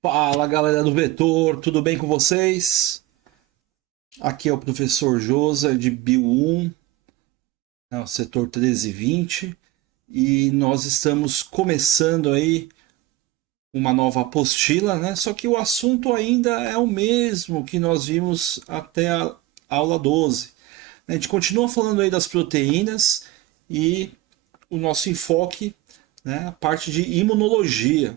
Fala galera do Vetor, tudo bem com vocês? Aqui é o professor Josa de Bio 1, né, o setor 1320, e nós estamos começando aí uma nova apostila, né? Só que o assunto ainda é o mesmo que nós vimos até a aula 12. A gente continua falando aí das proteínas e o nosso enfoque, né, a parte de imunologia.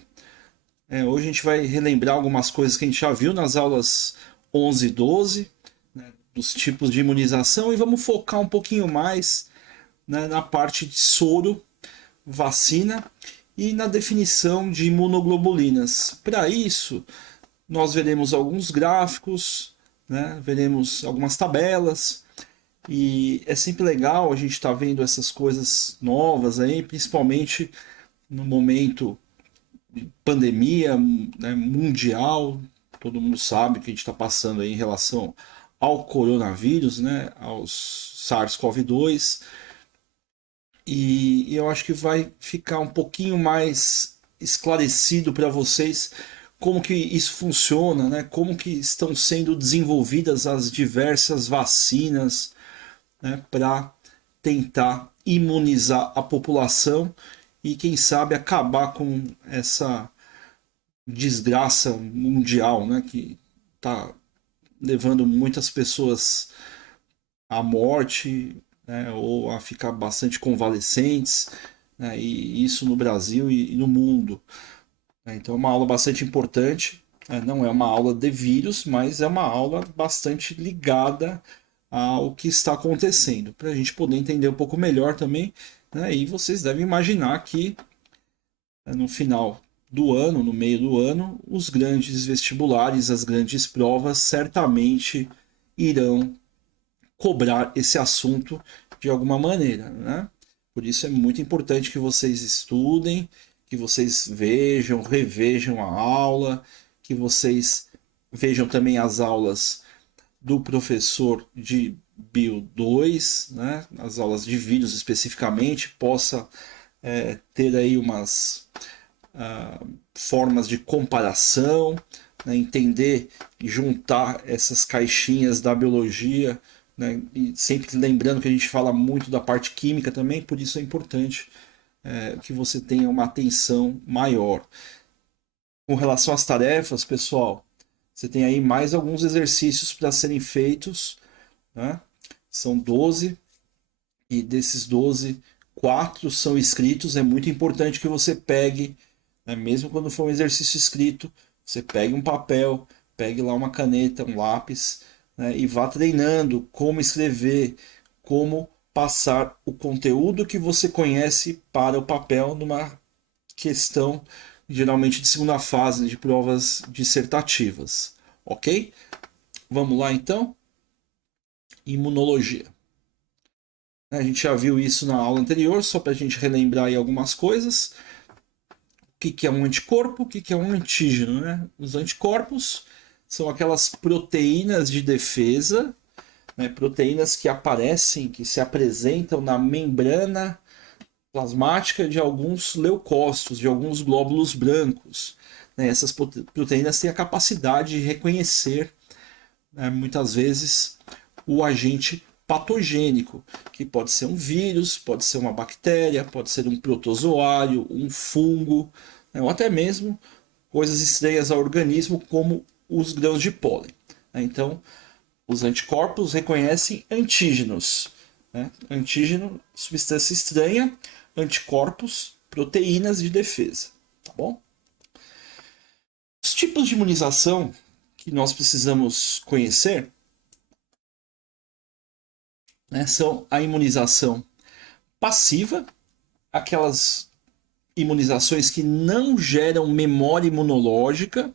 Hoje a gente vai relembrar algumas coisas que a gente já viu nas aulas 11 e 12, né, dos tipos de imunização, e vamos focar um pouquinho mais, né, na parte de soro, vacina e na definição de imunoglobulinas. Para isso, nós veremos alguns gráficos, né, veremos algumas tabelas, e é sempre legal a gente estar vendo essas coisas novas aí, principalmente no momento pandemia, né, mundial, todo mundo sabe o que a gente está passando aí em relação ao coronavírus, né, aos SARS-CoV-2, e eu acho que vai ficar um pouquinho mais esclarecido para vocês como que isso funciona, né, como que estão sendo desenvolvidas as diversas vacinas, né, para tentar imunizar a população e quem sabe acabar com essa desgraça mundial, né, que está levando muitas pessoas à morte, né, ou a ficar bastante convalescentes, né, e isso no Brasil e no mundo. Então é uma aula bastante importante. Não é uma aula de vírus, mas é uma aula bastante ligada ao que está acontecendo, para a gente poder entender um pouco melhor também. Né, e vocês devem imaginar que no final do ano, no meio do ano, os grandes vestibulares, as grandes provas certamente irão cobrar esse assunto de alguma maneira, né? Por isso é muito importante que vocês estudem, que vocês vejam, revejam a aula, que vocês vejam também as aulas do professor de Bio 2, né? As aulas de vídeos especificamente, possa ter aí umas formas de comparação, né, entender e juntar essas caixinhas da biologia, né, e sempre lembrando que a gente fala muito da parte química também, por isso é importante que você tenha uma atenção maior. Com relação às tarefas, pessoal, você tem aí mais alguns exercícios para serem feitos, né? São 12, e desses 12, 4 são escritos. É muito importante que você pegue, né, mesmo quando for um exercício escrito, você pegue um papel, pegue lá uma caneta, um lápis, né, e vá treinando como escrever, como passar o conteúdo que você conhece para o papel numa questão, geralmente de segunda fase de provas dissertativas. Ok? Vamos lá então? Imunologia. A gente já viu isso na aula anterior, só para a gente relembrar aí algumas coisas. O que é um anticorpo? O que é um antígeno? Né? Os anticorpos são aquelas proteínas de defesa, né? Proteínas que aparecem, que se apresentam na membrana plasmática de alguns leucócitos, de alguns glóbulos brancos. Né? Essas proteínas têm a capacidade de reconhecer, né, muitas vezes, o agente patogênico, que pode ser um vírus, pode ser uma bactéria, pode ser um protozoário, um fungo, né, ou até mesmo coisas estranhas ao organismo, como os grãos de pólen. Então, os anticorpos reconhecem antígenos. Né? Antígeno, substância estranha, anticorpos, proteínas de defesa. Tá bom? Os tipos de imunização que nós precisamos conhecer, né, são a imunização passiva, aquelas imunizações que não geram memória imunológica,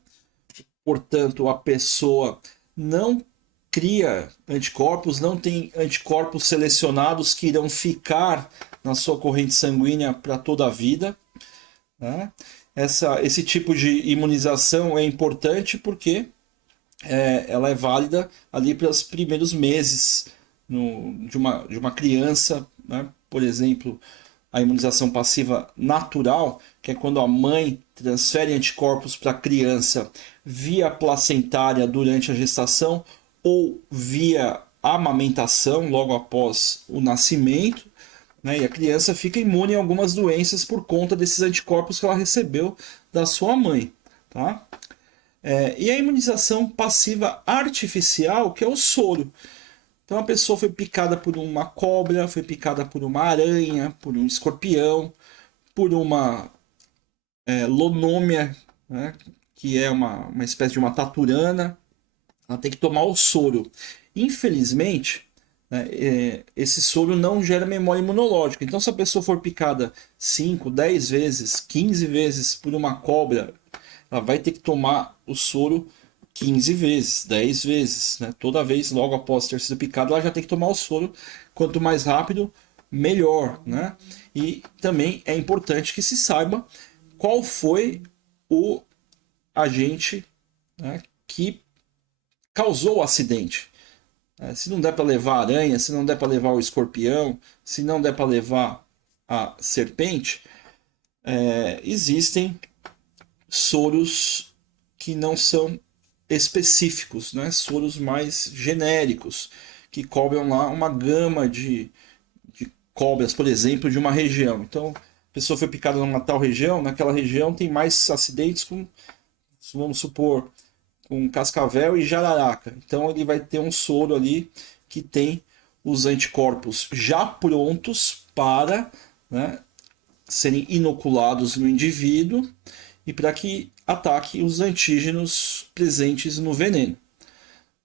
portanto, a pessoa não cria anticorpos, não tem anticorpos selecionados que irão ficar na sua corrente sanguínea para toda a vida. Né? Esse tipo de imunização é importante porque ela é válida ali para os primeiros meses de uma criança, né? Por exemplo, a imunização passiva natural, que é quando a mãe transfere anticorpos para a criança via placentária durante a gestação ou via amamentação logo após o nascimento, né? E a criança fica imune a algumas doenças por conta desses anticorpos que ela recebeu da sua mãe. Tá? E a imunização passiva artificial, que é o soro. Então a pessoa foi picada por uma cobra, foi picada por uma aranha, por um escorpião, por uma lonômia, né, que é uma espécie de uma taturana. Ela tem que tomar o soro. Infelizmente, né, esse soro não gera memória imunológica. Então, se a pessoa for picada 5, 10 vezes, 15 vezes por uma cobra, ela vai ter que tomar o soro 15 vezes, 10 vezes. Né? Toda vez, logo após ter sido picada, ela já tem que tomar o soro. Quanto mais rápido, melhor. Né? E também é importante que se saiba qual foi o agente, né, que causou o acidente. Se não der para levar a aranha, se não der para levar o escorpião, se não der para levar a serpente, existem soros que não são específicos, né? Soros mais genéricos, que cobrem lá uma gama de cobras, por exemplo, de uma região. Então, a pessoa foi picada numa tal região, naquela região tem mais acidentes com, vamos supor, com cascavel e jararaca. Então ele vai ter um soro ali que tem os anticorpos já prontos para, né, serem inoculados no indivíduo e para que ataque os antígenos presentes no veneno.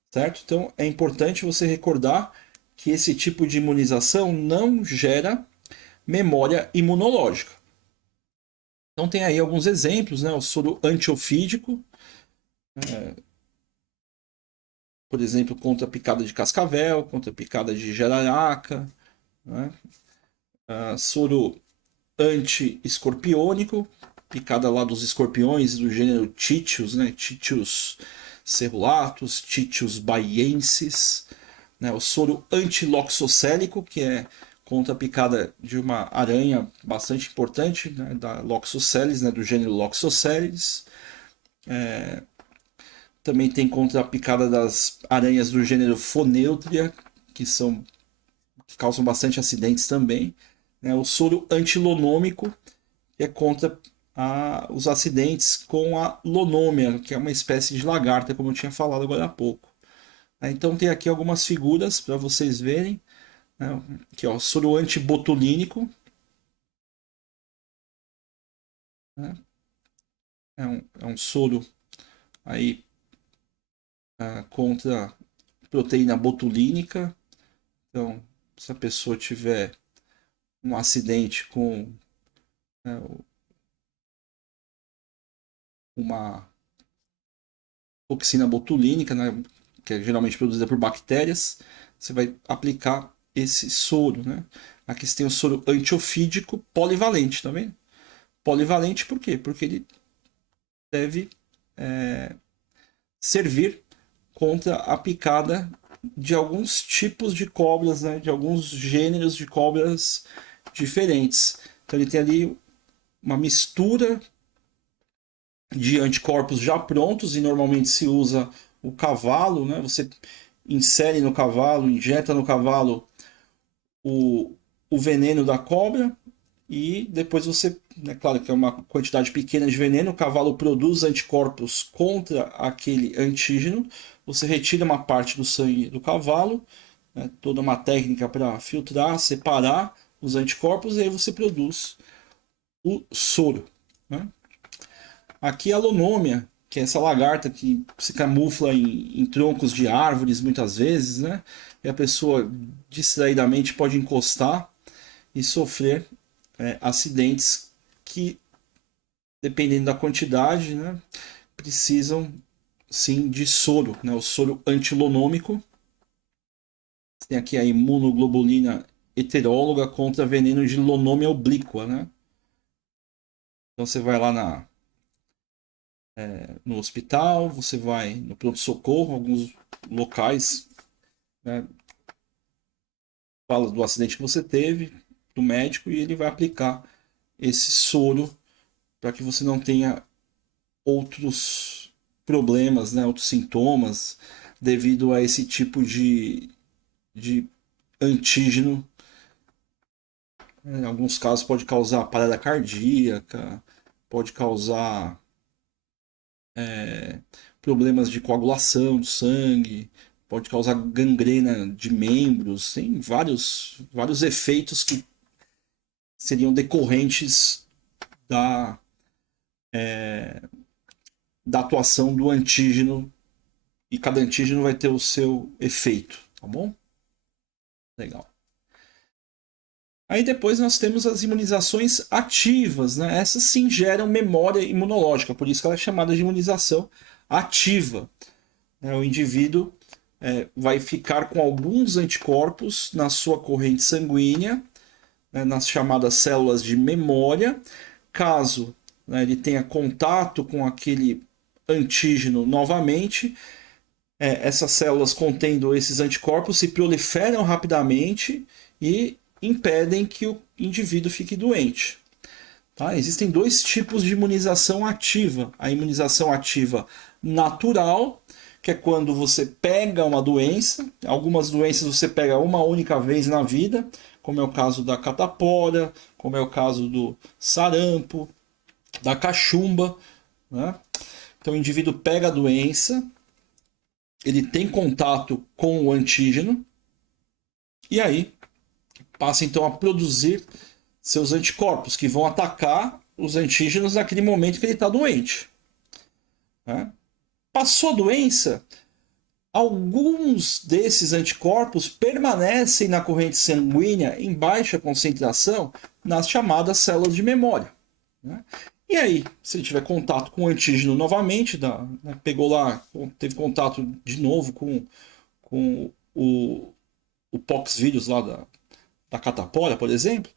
Certo? Então é importante você recordar que esse tipo de imunização não gera memória imunológica. Então tem aí alguns exemplos, né? O soro antiofídico, por exemplo, contra picada de cascavel, contra picada de jararaca, né? Soro anti-escorpiônico, picada lá dos escorpiões do gênero Titius, né? Titius cerulatus, Titius baiensis, né? O soro antiloxocélico, que é contra a picada de uma aranha bastante importante, né? Da Loxosceles, né? Do gênero Loxosceles. Também tem contra a picada das aranhas do gênero Phoneutria, que causam bastante acidentes também. Né? O soro antilonômico, que é contra os acidentes com a lonômia, que é uma espécie de lagarta, como eu tinha falado agora há pouco. Então tem aqui algumas figuras para vocês verem. Né? Aqui, ó, soro antibotulínico. Né? É um soro aí contra proteína botulínica. Então, se a pessoa tiver um acidente com, né, uma toxina botulínica, né, que é geralmente produzida por bactérias, você vai aplicar esse soro. Né? Aqui você tem o soro antiofídico polivalente, tá vendo? Polivalente por quê? Porque ele deve servir contra a picada de alguns tipos de cobras, né, de alguns gêneros de cobras diferentes. Então ele tem ali uma mistura de anticorpos já prontos e normalmente se usa o cavalo, né? Você insere no cavalo, injeta no cavalo o veneno da cobra e depois você, né, claro que é uma quantidade pequena de veneno, o cavalo produz anticorpos contra aquele antígeno, você retira uma parte do sangue do cavalo, né, toda uma técnica para filtrar, separar os anticorpos e aí você produz o soro. Né? Aqui a lonômia, que é essa lagarta que se camufla em troncos de árvores muitas vezes, né? E a pessoa distraidamente pode encostar e sofrer acidentes que, dependendo da quantidade, né, precisam sim de soro, né? O soro antilonômico. Tem aqui a imunoglobulina heteróloga contra veneno de lonômia oblíqua, né? Então você vai lá no hospital, você vai no pronto-socorro, alguns locais, né, fala do acidente que você teve, do médico, e ele vai aplicar esse soro para que você não tenha outros problemas, né, outros sintomas devido a esse tipo de antígeno. Em alguns casos pode causar parada cardíaca, pode causar problemas de coagulação do sangue, pode causar gangrena de membros, tem vários efeitos que seriam decorrentes da, da atuação do antígeno, e cada antígeno vai ter o seu efeito, tá bom? Legal. Aí depois nós temos as imunizações ativas, né? Essas sim geram memória imunológica, por isso que ela é chamada de imunização ativa. O indivíduo vai ficar com alguns anticorpos na sua corrente sanguínea, né, nas chamadas células de memória, caso, né, ele tenha contato com aquele antígeno novamente. Essas células contendo esses anticorpos se proliferam rapidamente e impedem que o indivíduo fique doente. Tá? Existem dois tipos de imunização ativa. A imunização ativa natural, que é quando você pega uma doença. Algumas doenças você pega uma única vez na vida, como é o caso da catapora, como é o caso do sarampo, da cachumba. Né? Então o indivíduo pega a doença, ele tem contato com o antígeno, e aí passa então a produzir seus anticorpos, que vão atacar os antígenos naquele momento que ele está doente. Né? Passou a doença, alguns desses anticorpos permanecem na corrente sanguínea em baixa concentração nas chamadas células de memória. Né? E aí, se ele tiver contato com o antígeno novamente, né, pegou lá, teve contato de novo com o poxvírus lá da catapora, por exemplo,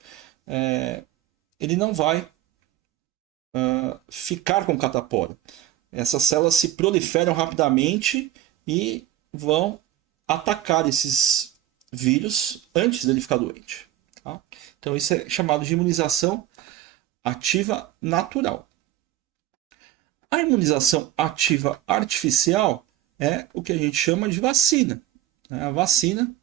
ele não vai ficar com catapora. Essas células se proliferam rapidamente e vão atacar esses vírus antes dele ficar doente. Tá? Então isso é chamado de imunização ativa natural. A imunização ativa artificial é o que a gente chama de vacina. A vacina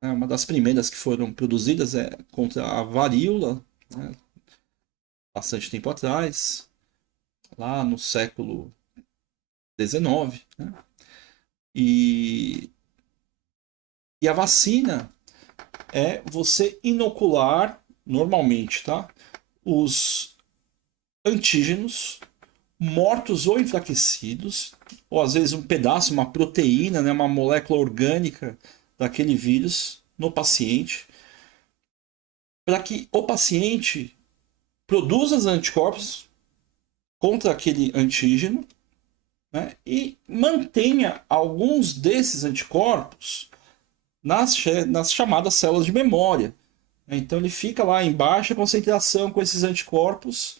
é uma das primeiras que foram produzidas contra a varíola, né, bastante tempo atrás, lá no século XIX. Né? E a vacina é você inocular, normalmente, tá, os antígenos mortos ou enfraquecidos, ou às vezes um pedaço, uma proteína, né, uma molécula orgânica daquele vírus no paciente, para que o paciente produza os anticorpos contra aquele antígeno, né, e mantenha alguns desses anticorpos nas chamadas células de memória. Então ele fica lá em baixa concentração com esses anticorpos,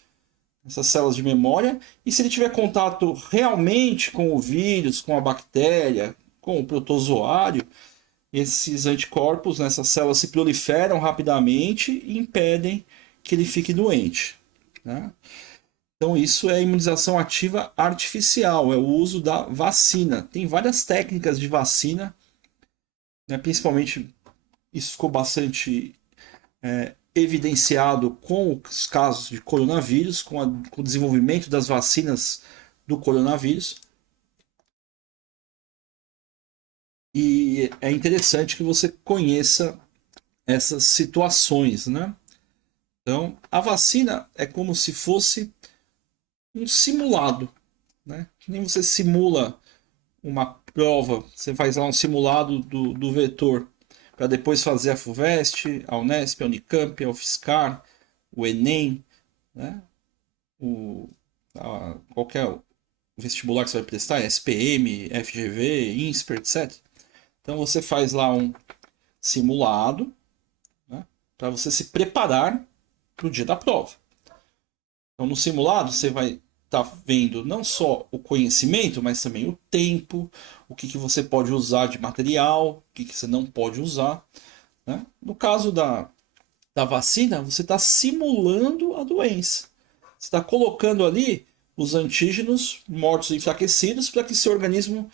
essas células de memória, e se ele tiver contato realmente com o vírus, com a bactéria, com o protozoário, esses anticorpos, né, essas células se proliferam rapidamente e impedem que ele fique doente. Né? Então isso é imunização ativa artificial, é o uso da vacina. Tem várias técnicas de vacina, né, principalmente isso ficou bastante evidenciado com os casos de coronavírus, com o desenvolvimento das vacinas do coronavírus. E é interessante que você conheça essas situações, né? Então, a vacina é como se fosse um simulado, né? Que nem você simula uma prova, você faz lá um simulado do vetor, para depois fazer a FUVEST, a Unesp, a Unicamp, a UFSCar, o Enem, né? Qualquer vestibular que você vai prestar, SPM, FGV, INSPER, etc. Então você faz lá um simulado, né, para você se preparar para o dia da prova. Então no simulado você vai estar vendo não só o conhecimento, mas também o tempo, o que você pode usar de material, o que você não pode usar. Né? No caso da vacina, você está simulando a doença. Você está colocando ali os antígenos mortos e enfraquecidos para que seu organismo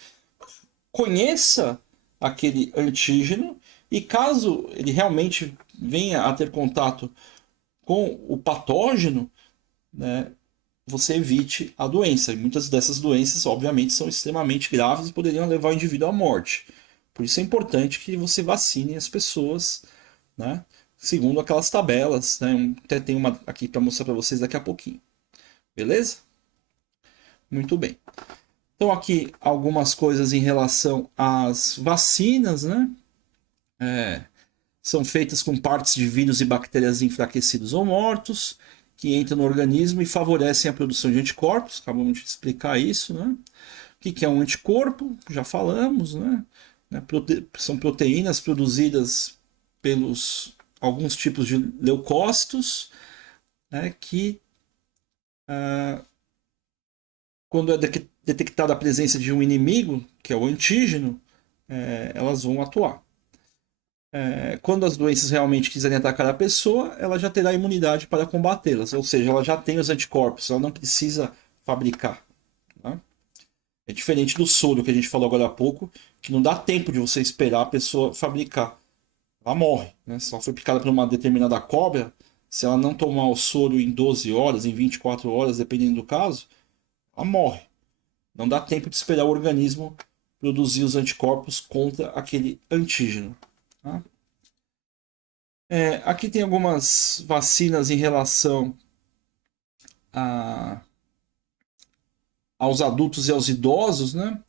conheça aquele antígeno e caso ele realmente venha a ter contato com o patógeno, né, você evite a doença. E muitas dessas doenças, obviamente, são extremamente graves e poderiam levar o indivíduo à morte. Por isso é importante que você vacine as pessoas, né, segundo aquelas tabelas. Né, até tem uma aqui para mostrar para vocês daqui a pouquinho. Beleza? Muito bem. Então aqui algumas coisas em relação às vacinas, né? São feitas com partes de vírus e bactérias enfraquecidos ou mortos, que entram no organismo e favorecem a produção de anticorpos. Acabamos de explicar isso, né? O que é um anticorpo? Já falamos, né? São proteínas produzidas pelos alguns tipos de leucócitos, né? Que quando é detectada a presença de um inimigo, que é o antígeno, elas vão atuar. Quando as doenças realmente quiserem atacar a pessoa, ela já terá imunidade para combatê-las, ou seja, ela já tem os anticorpos, ela não precisa fabricar. Tá? É diferente do soro que a gente falou agora há pouco, que não dá tempo de você esperar a pessoa fabricar. Ela morre. Né? Se ela foi picada por uma determinada cobra, se ela não tomar o soro em 12 horas, em 24 horas, dependendo do caso, ela morre. Não dá tempo de esperar o organismo produzir os anticorpos contra aquele antígeno. Tá? Aqui tem algumas vacinas em relação a, aos adultos e aos idosos, né?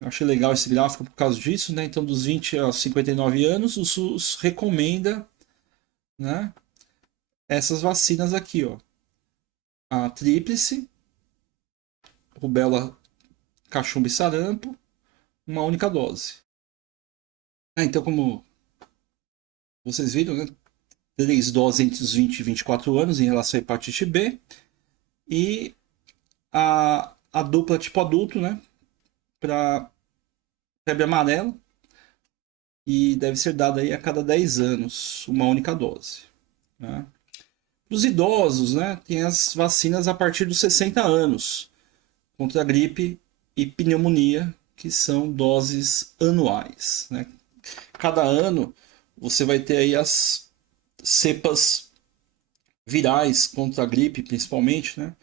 Eu achei legal esse gráfico por causa disso, né? Então, dos 20 aos 59 anos, o SUS recomenda, né, essas vacinas aqui, ó. A tríplice, rubéola, cachumba e sarampo, uma única dose. Então, como vocês viram, né? 3 doses entre os 20 e 24 anos em relação à hepatite B. E a dupla tipo adulto, né? Para febre amarela. E deve ser dada aí a cada 10 anos, uma única dose. Né? Os idosos, né? Tem as vacinas a partir dos 60 anos contra a gripe e pneumonia, que são doses anuais. Né? Cada ano você vai ter aí as cepas virais contra a gripe, principalmente, né?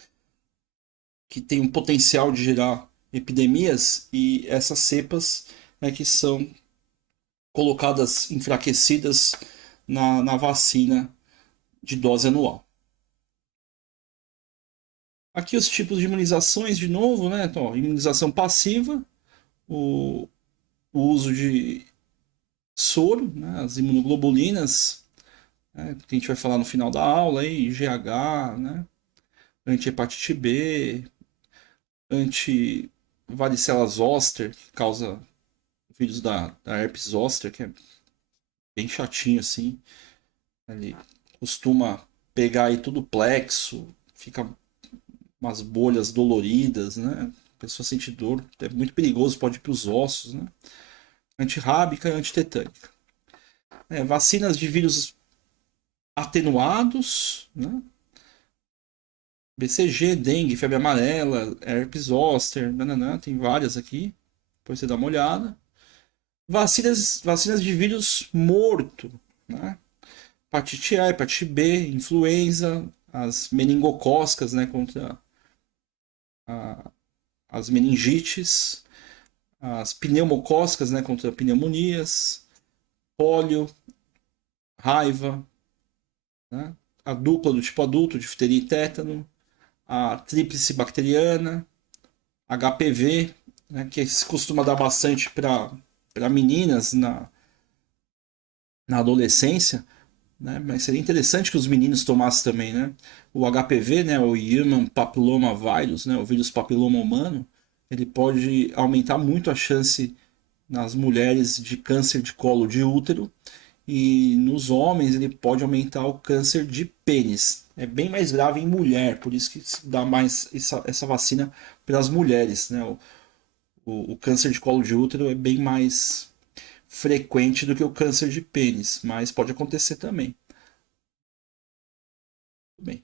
Que tem um potencial de gerar epidemias e essas cepas, né, que são colocadas enfraquecidas na vacina de dose anual. Aqui os tipos de imunizações de novo, né? Então, ó, imunização passiva, o, o uso de soro, né? As imunoglobulinas, né? Que a gente vai falar no final da aula, aí, IgH, né? Anti-hepatite B, anti-varicela zoster, que causa o vírus da herpes zoster, que é bem chatinho assim. Ele costuma pegar aí tudo plexo, fica umas bolhas doloridas, né? A pessoa sente dor, é muito perigoso, pode ir para os ossos, né? Antirrábica e antitetânica. Vacinas de vírus atenuados, né? BCG, dengue, febre amarela, herpes zoster, nananã, tem várias aqui, depois você dá uma olhada. Vacinas de vírus morto, né? Hepatite A, hepatite B, influenza, as meningocócicas, né, contra as meningites, as pneumocócicas, né, contra pneumonias, pólio, raiva, né, a dupla do tipo adulto, difteria e tétano, a tríplice bacteriana, HPV, né, que se costuma dar bastante para meninas na adolescência, né, mas seria interessante que os meninos tomassem também, né? O HPV, né, o Human Papilloma Virus, né, o vírus papiloma humano, ele pode aumentar muito a chance nas mulheres de câncer de colo de útero e nos homens ele pode aumentar o câncer de pênis. É bem mais grave em mulher, por isso que se dá mais essa vacina para as mulheres, né? O câncer de colo de útero é bem mais frequente do que o câncer de pênis, mas pode acontecer também. Tudo bem.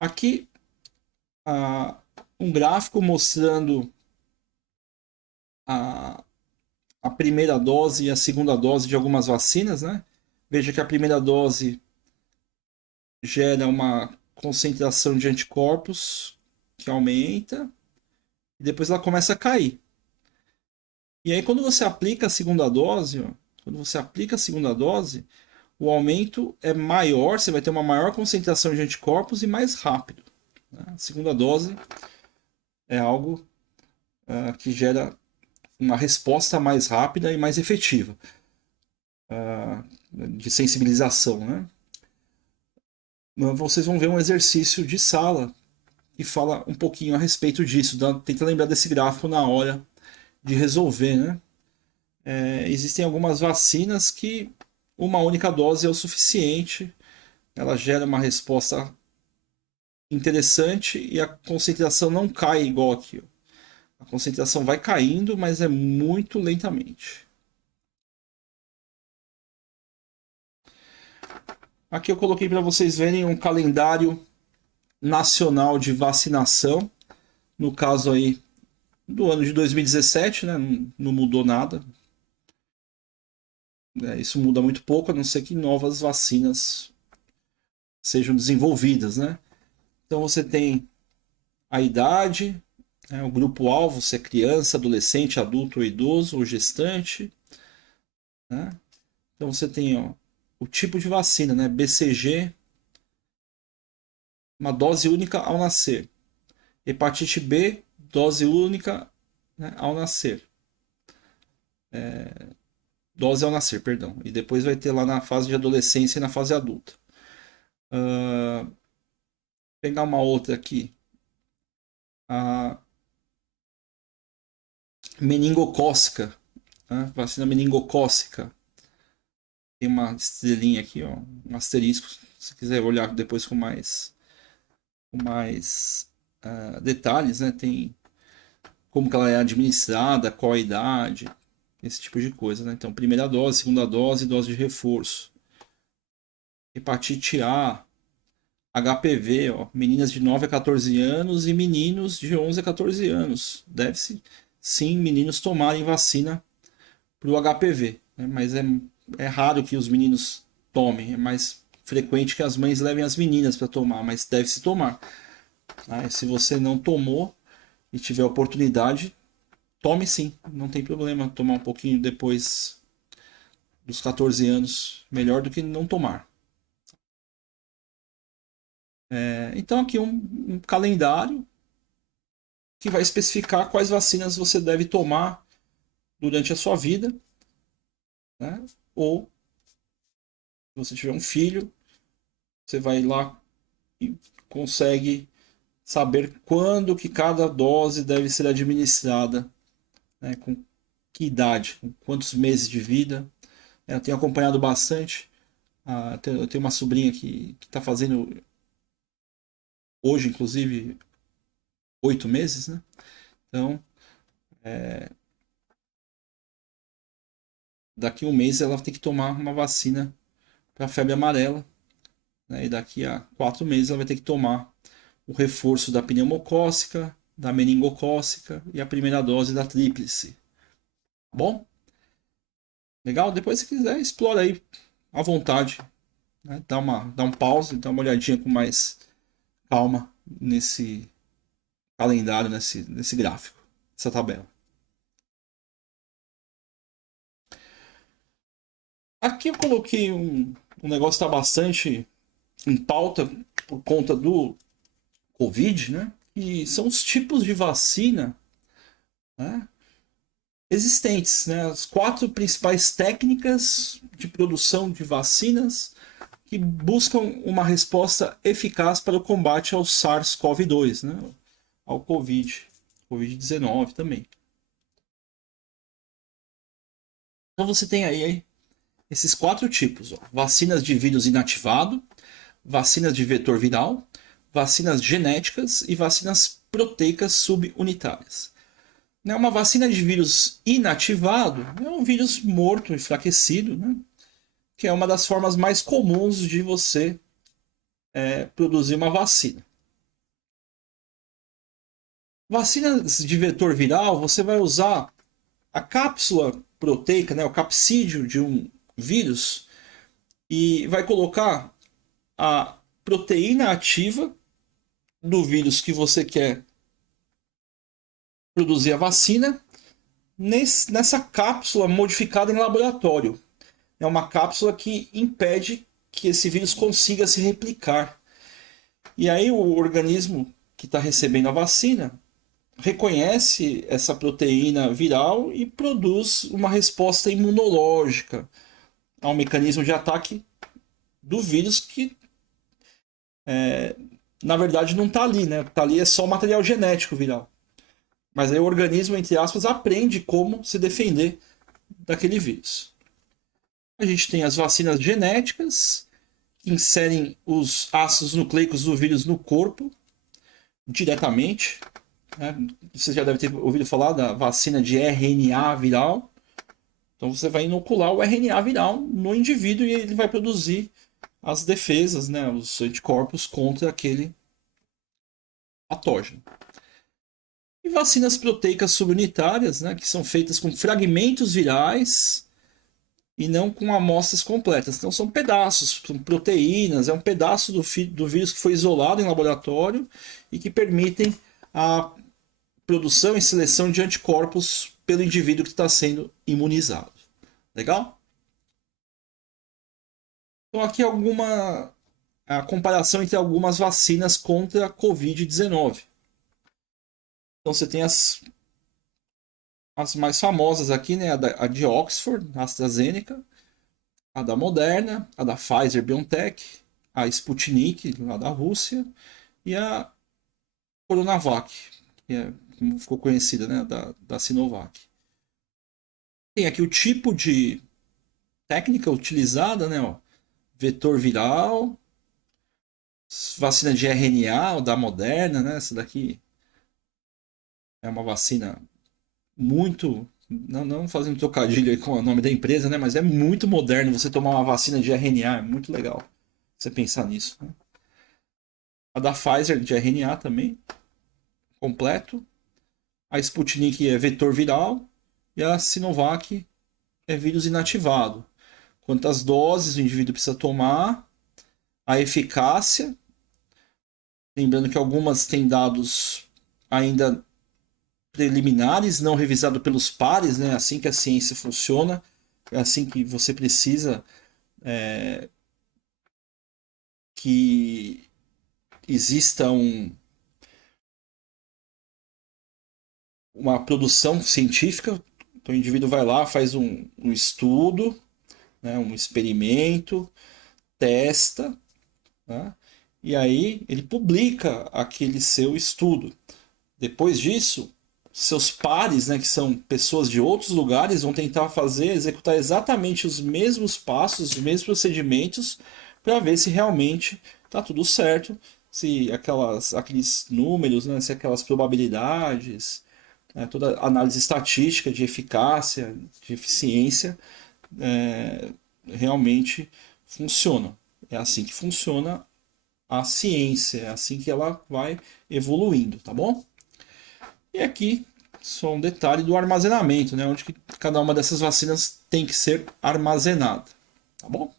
Aqui, um gráfico mostrando a, a primeira dose e a segunda dose de algumas vacinas, né? Veja que a primeira dose gera uma concentração de anticorpos que aumenta e depois ela começa a cair. E aí quando você aplica a segunda dose, ó, quando você aplica a segunda dose, o aumento é maior, você vai ter uma maior concentração de anticorpos e mais rápido. Né? A segunda dose é algo que gera uma resposta mais rápida e mais efetiva de sensibilização. Né? Vocês vão ver um exercício de sala que fala um pouquinho a respeito disso. Tenta lembrar desse gráfico na hora de resolver. Né? Existem algumas vacinas que uma única dose é o suficiente. Ela gera uma resposta interessante e a concentração não cai igual aqui. A concentração vai caindo, mas é muito lentamente. Aqui eu coloquei para vocês verem um calendário nacional de vacinação. No caso aí do ano de 2017, né? Não mudou nada. Isso muda muito pouco, a não ser que novas vacinas sejam desenvolvidas, né? Então você tem a idade, né? O grupo-alvo, se é criança, adolescente, adulto ou idoso ou gestante. Né? Então você tem o tipo de vacina, né? BCG, uma dose única ao nascer. Hepatite B, dose única, né, ao nascer. Dose ao nascer, perdão. E depois vai ter lá na fase de adolescência e na fase adulta. Pegar uma outra aqui. A meningocócica. Né? Vacina meningocócica. Tem uma estrelinha aqui, ó, um asterisco. Se quiser olhar depois com mais detalhes, né? Tem como que ela é administrada, qual a idade, esse tipo de coisa, né? Então, primeira dose, segunda dose, dose de reforço. Hepatite A, HPV, ó, meninas de 9 a 14 anos e meninos de 11 a 14 anos. Deve-se, sim, meninos tomarem vacina para o HPV, né? Mas é raro que os meninos tomem, é mais frequente que as mães levem as meninas para tomar, mas deve-se tomar. Né? Se você não tomou e tiver oportunidade, tome sim, não tem problema tomar um pouquinho depois dos 14 anos, melhor do que não tomar. Então aqui um calendário que vai especificar quais vacinas você deve tomar durante a sua vida, né? Ou se você tiver um filho, você vai lá e consegue saber quando que cada dose deve ser administrada, né? Com que idade, com quantos meses de vida. Eu tenho acompanhado bastante. Eu tenho uma sobrinha que está fazendo hoje, inclusive, 8 meses, né? Então, daqui a um mês ela tem que tomar uma vacina para febre amarela, né? E daqui a 4 meses ela vai ter que tomar o reforço da pneumocócica, da meningocócica e a primeira dose da tríplice. Bom? Legal? Depois, se quiser, explora aí à vontade. Né? Dá um pause, dá uma olhadinha com mais calma nesse calendário, nesse gráfico, nessa tabela. Aqui eu coloquei um negócio que está bastante em pauta por conta do Covid, né? E são os tipos de vacina, né, existentes, né? As 4 principais técnicas de produção de vacinas que buscam uma resposta eficaz para o combate ao SARS-CoV-2, né? Ao Covid-19 também. Então você tem aí esses 4 tipos: ó. Vacinas de vírus inativado, vacinas de vetor viral, vacinas genéticas e vacinas proteicas subunitárias. Uma vacina de vírus inativado é um vírus morto, enfraquecido, né? Que é uma das formas mais comuns de você produzir uma vacina. Vacinas de vetor viral, você vai usar a cápsula proteica, né, o capsídeo de um vírus, e vai colocar a proteína ativa do vírus que você quer produzir a vacina nessa cápsula modificada em laboratório. É uma cápsula que impede que esse vírus consiga se replicar. E aí o organismo que está recebendo a vacina reconhece essa proteína viral e produz uma resposta imunológica ao mecanismo de ataque do vírus que na verdade não está ali, né? Está ali é só o material genético viral. Mas aí o organismo, entre aspas, aprende como se defender daquele vírus. A gente tem as vacinas genéticas, que inserem os ácidos nucleicos do vírus no corpo diretamente. Né? Você já deve ter ouvido falar da vacina de RNA viral. Então você vai inocular o RNA viral no indivíduo e ele vai produzir as defesas, né, os anticorpos contra aquele patógeno. E vacinas proteicas subunitárias, né, que são feitas com fragmentos virais e não com amostras completas. Então são pedaços, são proteínas, é um pedaço do vírus que foi isolado em laboratório e que permitem a produção e seleção de anticorpos pelo indivíduo que está sendo imunizado. Legal? Então aqui a comparação entre algumas vacinas contra a Covid-19. Então você tem as mais famosas aqui, né? A de Oxford, a AstraZeneca, a da Moderna, a da Pfizer BioNTech, a Sputnik, lá da Rússia, e a Coronavac, que é, como ficou conhecida, né? Da Sinovac. Tem aqui o tipo de técnica utilizada, né? Ó, vetor viral, vacina de RNA, da Moderna, né? Essa daqui é uma vacina muito. Não fazendo trocadilho aí com o nome da empresa, né? Mas é muito moderno você tomar uma vacina de RNA, é muito legal você pensar nisso. Né? A da Pfizer de RNA também, completo. A Sputnik é vetor viral. E a Sinovac é vírus inativado. Quantas doses o indivíduo precisa tomar, a eficácia. Lembrando que algumas têm dados ainda preliminares, não revisado pelos pares, né? Assim que a ciência funciona, é assim que você precisa que exista uma produção científica. Então o indivíduo vai lá, faz um estudo, né? Um experimento, testa, né? E aí ele publica aquele seu estudo. Depois disso, seus pares, né, que são pessoas de outros lugares, vão tentar executar exatamente os mesmos passos, os mesmos procedimentos, para ver se realmente está tudo certo, se aqueles números, né, se aquelas probabilidades, né, toda análise estatística de eficácia, de eficiência, realmente funcionam. É assim que funciona a ciência, é assim que ela vai evoluindo, tá bom? E aqui só um detalhe do armazenamento, né? Onde que cada uma dessas vacinas tem que ser armazenada, tá bom?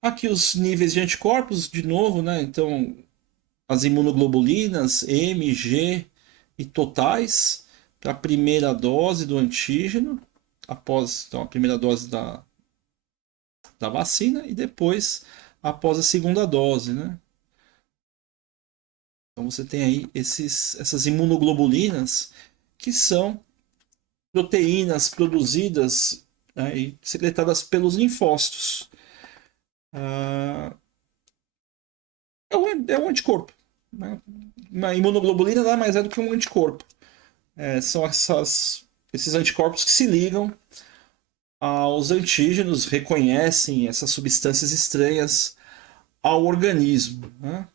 Aqui os níveis de anticorpos, de novo, né? Então, as imunoglobulinas M, G e totais para a primeira dose do antígeno, após então, a primeira dose da vacina e depois após a segunda dose, né? Então você tem aí essas imunoglobulinas que são proteínas produzidas, né, e secretadas pelos linfócitos. É um anticorpo. Né? Uma imunoglobulina nada mais é do que um anticorpo. São esses anticorpos que se ligam aos antígenos, reconhecem essas substâncias estranhas ao organismo. Né?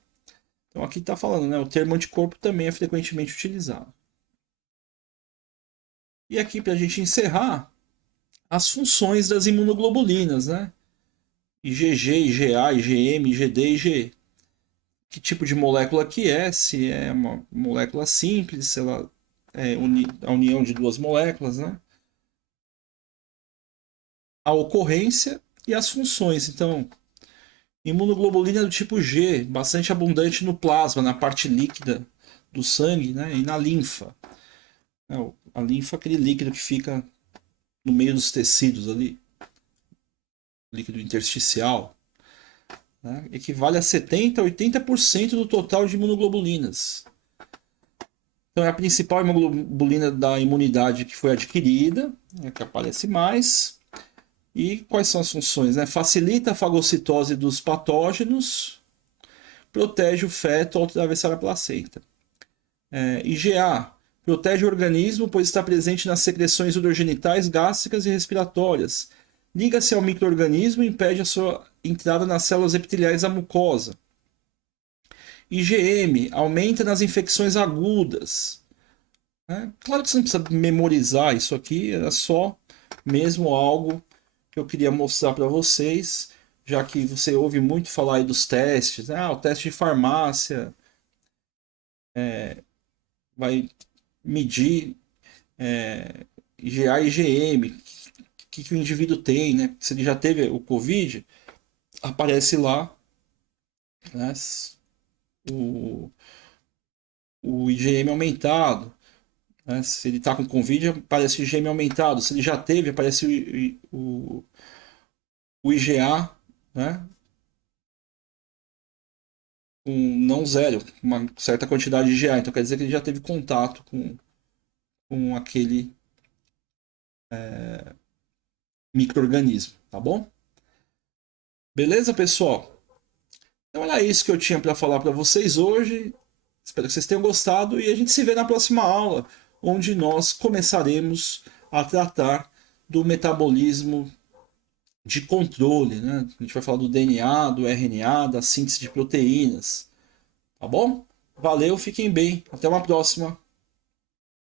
Então aqui está falando, né? O termo anticorpo também é frequentemente utilizado. E aqui, para a gente encerrar, as funções das imunoglobulinas, né? IgG, IgA, IgM, IgD e IgE. que tipo de molécula que é, se é uma molécula simples, se ela é a união de duas moléculas, né? A ocorrência e as funções. Então, imunoglobulina do tipo G, bastante abundante no plasma, na parte líquida do sangue, né? E na linfa. A linfa é aquele líquido que fica no meio dos tecidos ali, líquido intersticial, né? Equivale a 70 a 80% do total de imunoglobulinas. Então é a principal imunoglobulina da imunidade que foi adquirida, que aparece mais. E quais são as funções? Né? Facilita a fagocitose dos patógenos, protege o feto ao atravessar a placenta. IgA protege o organismo, pois está presente nas secreções urogenitais, gástricas e respiratórias. Liga-se ao microorganismo e impede a sua entrada nas células epiteliais da mucosa. IgM aumenta nas infecções agudas. Claro que você não precisa memorizar isso aqui, era só mesmo algo que eu queria mostrar para vocês, já que você ouve muito falar aí dos testes. O teste de farmácia vai medir IgA e IgM, o que o indivíduo tem, né? Se ele já teve o Covid, aparece lá, né, o IgM aumentado. Né? Se ele está com Covid, aparece o IgM aumentado. Se ele já teve, aparece o IgA, né? Não zero, uma certa quantidade de IgA. Então quer dizer que ele já teve contato com aquele micro-organismo, tá bom? Beleza, pessoal? Então era isso que eu tinha para falar para vocês hoje. Espero que vocês tenham gostado e a gente se vê na próxima aula, onde nós começaremos a tratar do metabolismo de controle, né? A gente vai falar do DNA, do RNA, da síntese de proteínas, tá bom? Valeu, fiquem bem, até uma próxima.